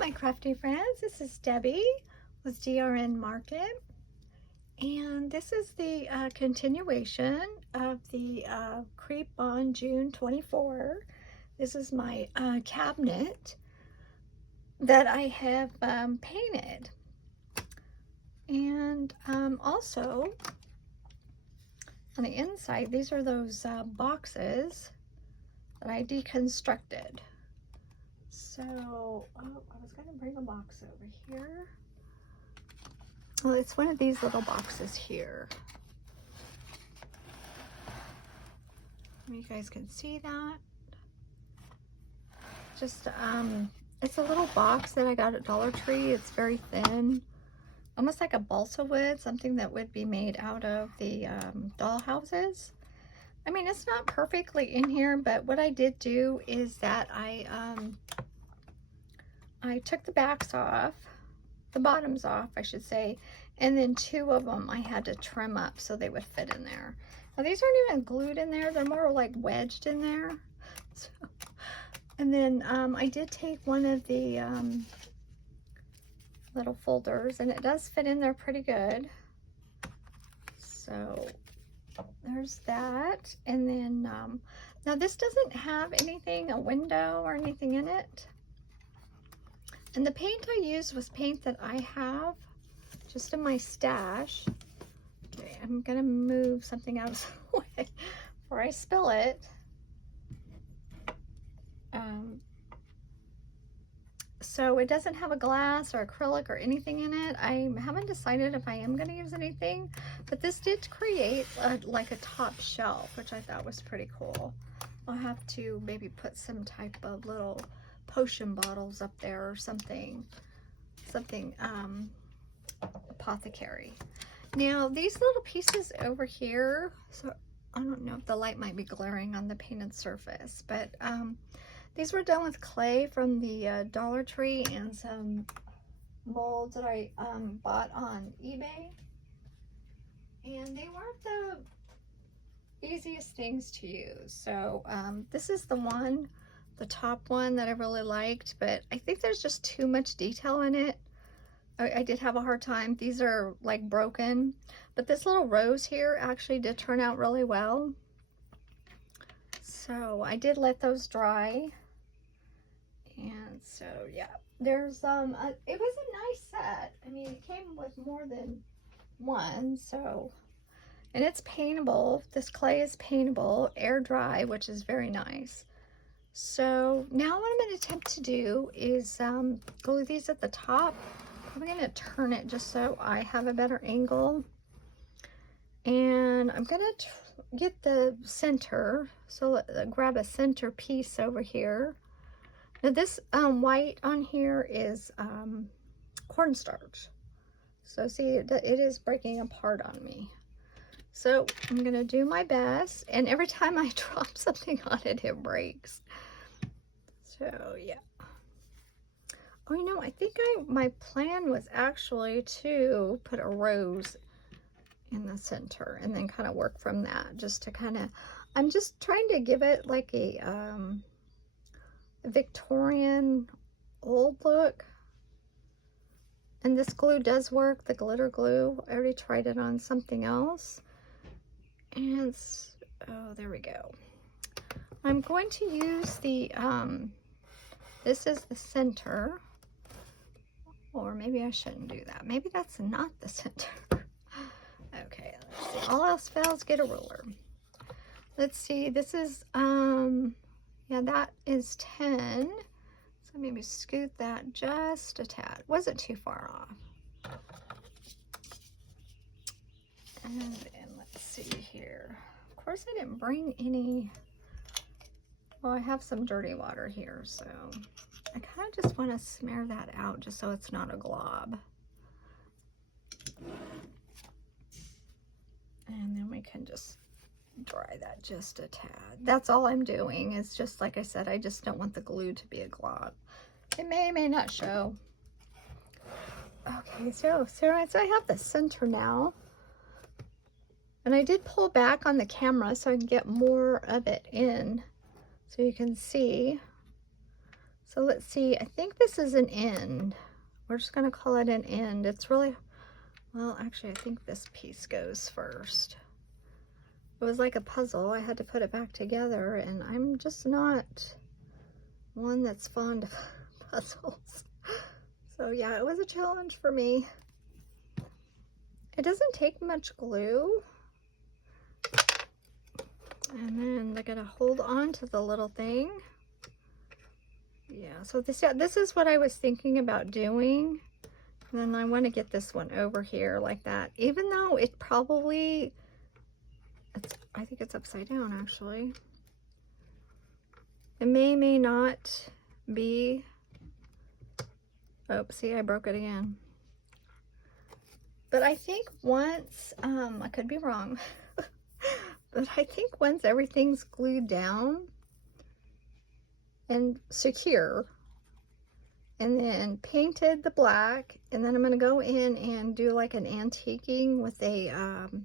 my crafty friends, this is Debbie with DRN Market, and this is the continuation of the Creep on June 24. This is my cabinet that I have painted, and also on the inside, these are those boxes that I deconstructed. So, I was going to bring a box over here. Well, it's one of these little boxes here. You guys can see that. Just, it's a little box that I got at Dollar Tree. It's very thin, almost like a balsa wood, something that would be made out of the doll houses. I mean, it's not perfectly in here, but what I did do is that I took the backs off, the bottoms off, I should say, and then two of them I had to trim up so they would fit in there. Now, these aren't even glued in there. They're more like wedged in there. So, and then I did take one of the little folders, and it does fit in there pretty good. So there's that. And then now this doesn't have anything, a window or anything in it. And the paint I used was paint that I have just in my stash. Okay, I'm gonna move something out of the way before I spill it. So it doesn't have a glass or acrylic or anything in it. I haven't decided if I am going to use anything, but this did create like a top shelf, which I thought was pretty cool. I'll have to maybe put some type of little potion bottles up there or something apothecary. Now these little pieces over here, so I don't know if the light might be glaring on the painted surface, but these were done with clay from the Dollar Tree and some molds that I bought on eBay. And they weren't the easiest things to use. So this is the top one that I really liked, but I think there's just too much detail in it. I did have a hard time. These are like broken, but this little rose here actually did turn out really well. So I did let those dry. And so yeah, there's it was a nice set. I mean, it came with more than one, so, and it's paintable. This clay is paintable, air dry, which is very nice. So now what I'm going to attempt to do is glue these at the top. I'm going to turn it just so I have a better angle, and I'm going to get the center. So grab a center piece over here. Now this white on here is cornstarch. So see, it is breaking apart on me. So I'm gonna do my best, and every time I drop something on it, it breaks. So yeah. Oh, you know, I think my plan was actually to put a rose in the center and then kind of work from that, just to kind of, I'm just trying to give it like a Victorian old look. And this glue does work, the glitter glue. I already tried it on something else. And oh, there we go. I'm going to use the this is the center, or maybe I shouldn't do that. Maybe that's not the center. Okay, let's see. All else fails, get a ruler. Let's see, this is yeah, that is 10. So maybe scoot that just a tad. Wasn't too far off. And then let's see here. Of course, I didn't bring any. Well, I have some dirty water here, so I kind of just want to smear that out just so it's not a glob. And then we can just dry that just a tad. That's all I'm doing. It's just, like I said, I just don't want the glue to be a glob. It may or may not show. Okay, so I have the center now, and I did pull back on the camera so I can get more of it in, so you can see. So let's see, I think this is an end. We're just gonna call it an end. It's really, well, actually, I think this piece goes first. It was like a puzzle. I had to put it back together, and I'm just not one that's fond of puzzles. So yeah, it was a challenge for me. It doesn't take much glue. And then they're gonna hold on to the little thing. Yeah, so this is what I was thinking about doing. And then I want to get this one over here like that. Even though it probably, I think it's upside down actually. It may not be. Oh, see, I broke it again. But I think once, I could be wrong, but I think once everything's glued down and secure, and then painted the black, and then I'm going to go in and do like an antiquing with a, I think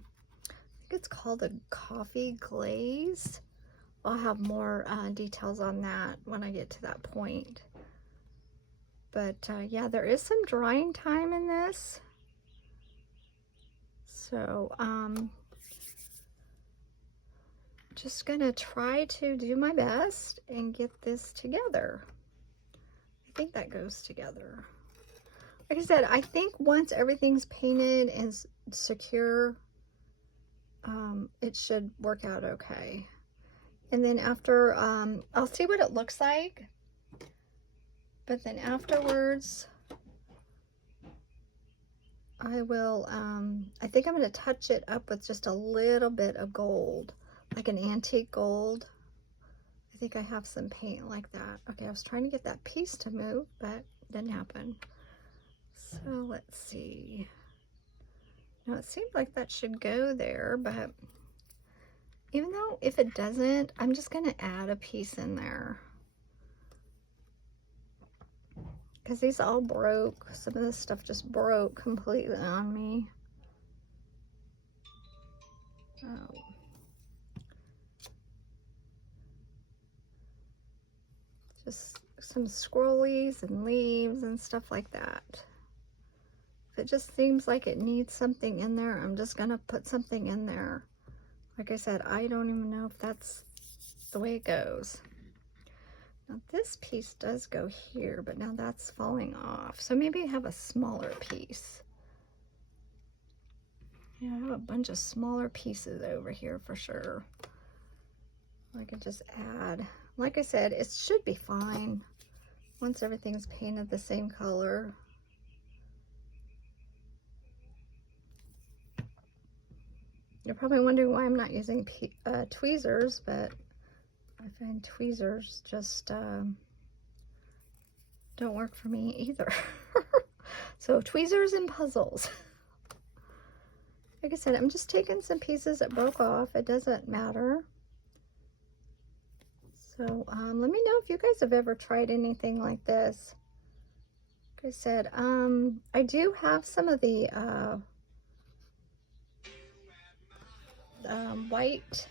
it's called a coffee glaze. I'll have more details on that when I get to that point. But yeah, there is some drying time in this. So just gonna try to do my best and get this together. I think that goes together. Like I said, I think once everything's painted and secure, it should work out okay. And then after, I'll see what it looks like. But then afterwards, I will, I think I'm going to touch it up with just a little bit of gold, like an antique gold. I think I have some paint like that. Okay, I was trying to get that piece to move, but it didn't happen. So let's see. Now it seems like that should go there, but even though if it doesn't, I'm just going to add a piece in there. Because these all broke. Some of this stuff just broke completely on me. Oh. Just some scrollies and leaves and stuff like that. If it just seems like it needs something in there, I'm just going to put something in there. Like I said, I don't even know if that's the way it goes. Now this piece does go here, but now that's falling off. So maybe I have a smaller piece. Yeah, I have a bunch of smaller pieces over here for sure. I can just add. Like I said, it should be fine once everything's painted the same color. You're probably wondering why I'm not using tweezers, but I find tweezers just don't work for me either. So tweezers and puzzles. Like I said, I'm just taking some pieces that broke off. It doesn't matter. So let me know if you guys have ever tried anything like this. Like I said, I do have some of the white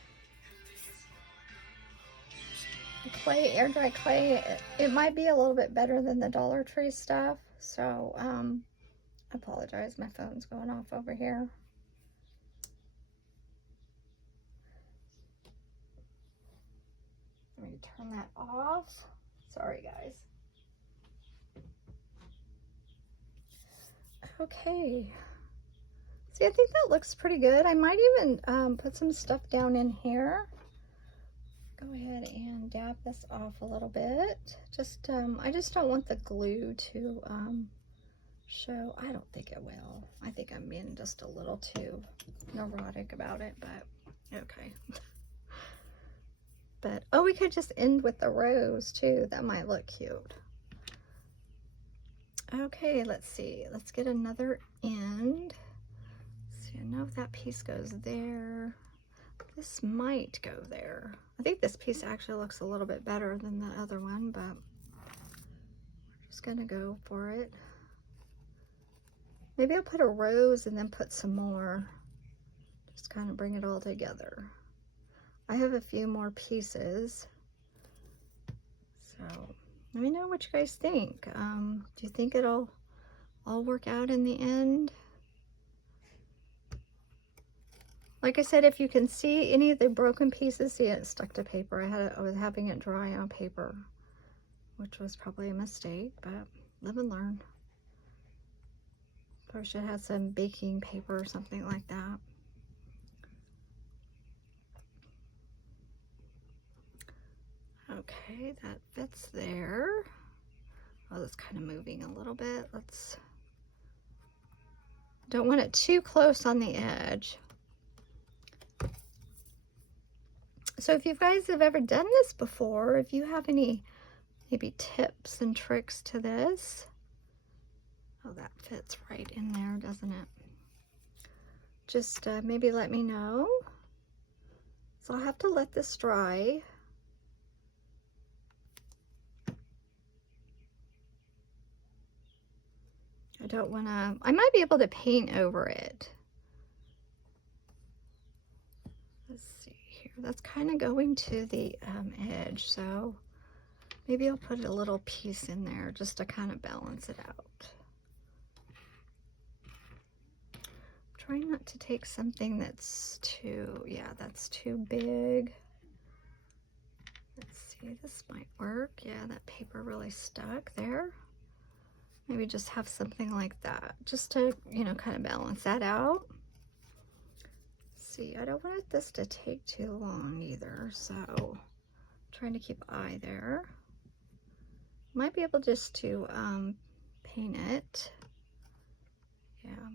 clay, air dry clay. It might be a little bit better than the Dollar Tree stuff. So I apologize, my phone's going off over here. Let me turn that off. Sorry guys. Okay. See, I think that looks pretty good. I might even put some stuff down in here. Go ahead and dab this off a little bit. Just, I just don't want the glue to show. I don't think it will. I think I'm being just a little too neurotic about it, but okay. But, oh, we could just end with the rose too. That might look cute. Okay, let's see. Let's get another end. So I know if that piece goes there. This might go there. I think this piece actually looks a little bit better than the other one, but we're just gonna go for it. Maybe I'll put a rose and then put some more. Just kind of bring it all together. I have a few more pieces. So Let me know what you guys think. Do you think it'll all work out in the end? Like I said, if you can see any of the broken pieces, see it stuck to paper. I was having it dry on paper, which was probably a mistake, but live and learn. Probably should have had some baking paper or something like that. Okay, that fits there. Oh, that's kind of moving a little bit. Don't want it too close on the edge. So if you guys have ever done this before, if you have any maybe tips and tricks to this. Oh, that fits right in there, doesn't it? Just maybe let me know. So I'll have to let this dry. I don't want to, I might be able to paint over it. Let's see here. That's kind of going to the edge, so maybe I'll put a little piece in there just to kind of balance it out. I'm trying not to take something that's too, yeah, that's too big. Let's see, this might work. Yeah, that paper really stuck there. Maybe just have something like that, just to, you know, kind of balance that out. See, I don't want this to take too long either, so I'm trying to keep eye there. Might be able just to paint it. Yeah.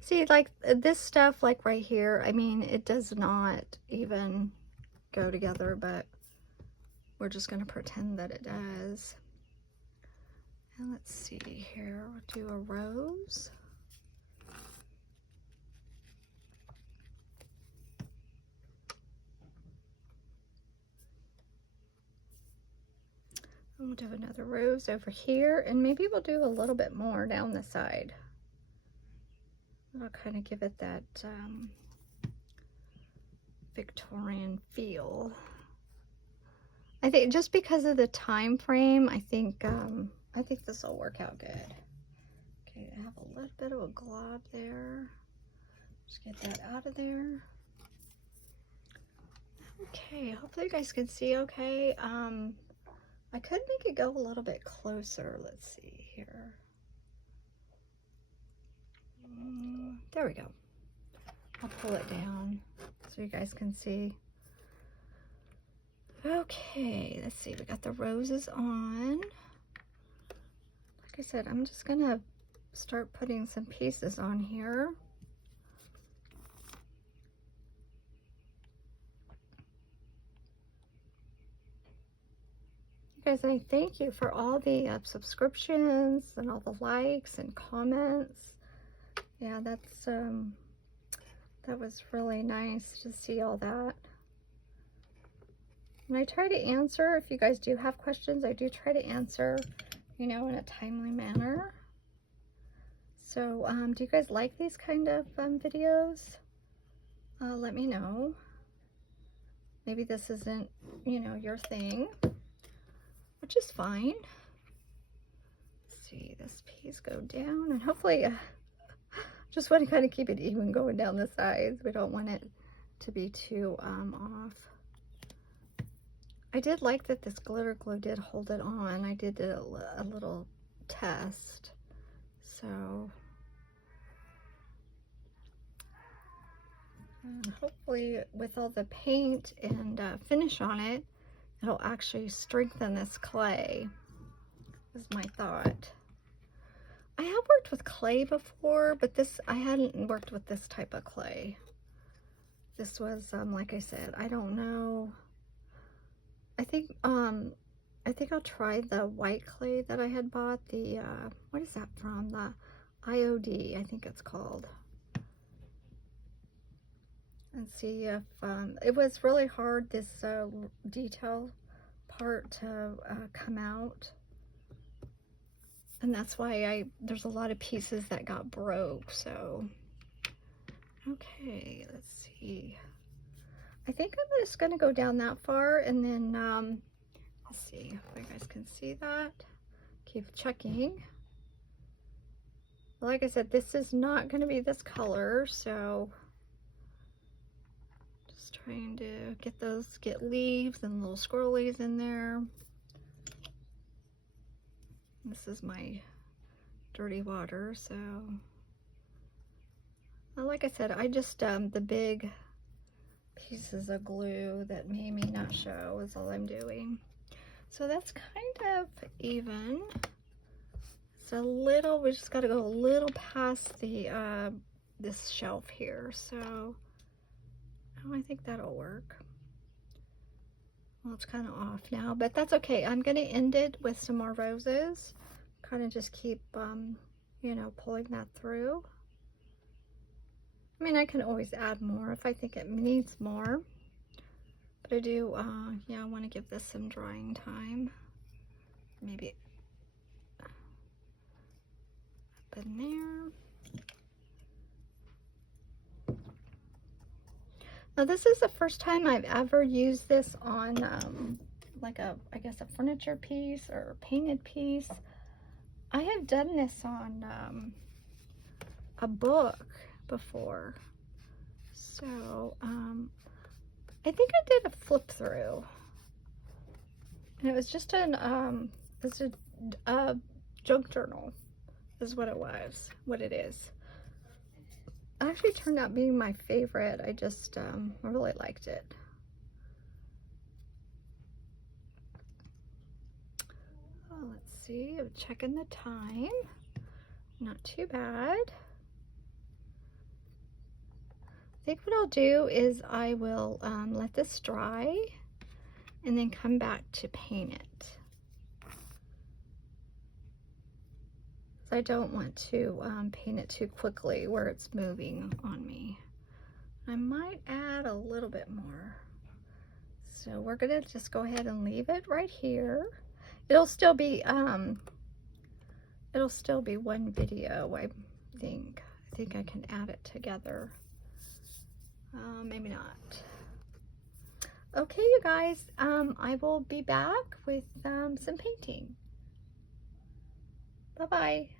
See, like this stuff, like right here, I mean, it does not even go together, but we're just going to pretend that it does. And let's see here, we'll do a rose. And we'll do another rose over here, and maybe we'll do a little bit more down the side. It'll kind of give it that Victorian feel. I think just because of the time frame, I think this will work out good. Okay, I have a little bit of a glob there. Just get that out of there. Okay, hopefully you guys can see okay. I could make it go a little bit closer. Let's see here. There we go. I'll pull it down so you guys can see. Okay, let's see. We got the roses on. Like I said, I'm just gonna start putting some pieces on here. You guys, I thank you for all the subscriptions and all the likes and comments. Yeah, that's that was really nice to see all that. And I try to answer, if you guys do have questions, I do try to answer, you know, in a timely manner. So, do you guys like these kind of videos? Let me know. Maybe this isn't, you know, your thing, which is fine. Let's see, this piece go down, and hopefully, just want to kind of keep it even going down the sides. We don't want it to be too off. I did like that this glitter glue did hold it on. I did a little test. So, and hopefully with all the paint and finish on it, it'll actually strengthen this clay, is my thought. I have worked with clay before, but I hadn't worked with this type of clay. This was, like I said, I don't know. I think I'll try the white clay that I had bought, the, what is that from? The IOD, I think it's called. And see if, it was really hard, this detail part to come out. And that's why there's a lot of pieces that got broke, so. Okay, let's see. I think I'm just gonna go down that far, and then Let's see if you guys can see that. Keep checking. Like I said, this is not going to be this color, so just trying to get leaves and little squirrelies in there. This is my dirty water, so like I said, I just the big pieces of glue that may not show is all I'm doing. So that's kind of even. It's a little, we just got to go a little past the this shelf here, so I think that'll work. Well, it's kind of off now, but that's okay. I'm going to end it with some more roses. Kind of just keep, you know, pulling that through. I mean, I can always add more if I think it needs more. But I do, yeah, I want to give this some drying time. Maybe up in there. Now, this is the first time I've ever used this on, like I guess a furniture piece or a painted piece. I have done this on a book before. So, I think I did a flip through. And it was just it's a junk journal is what it was, what it is. It actually turned out being my favorite. I just really liked it. Oh, let's see, I'm checking the time. Not too bad. I think what I'll do is I will let this dry and then come back to paint it. So I don't want to paint it too quickly where it's moving on me. I might add a little bit more. So we're gonna just go ahead and leave it right here. It'll still be one video, I think. I think I can add it together. Maybe not. Okay, you guys, I will be back with some painting. Bye-bye.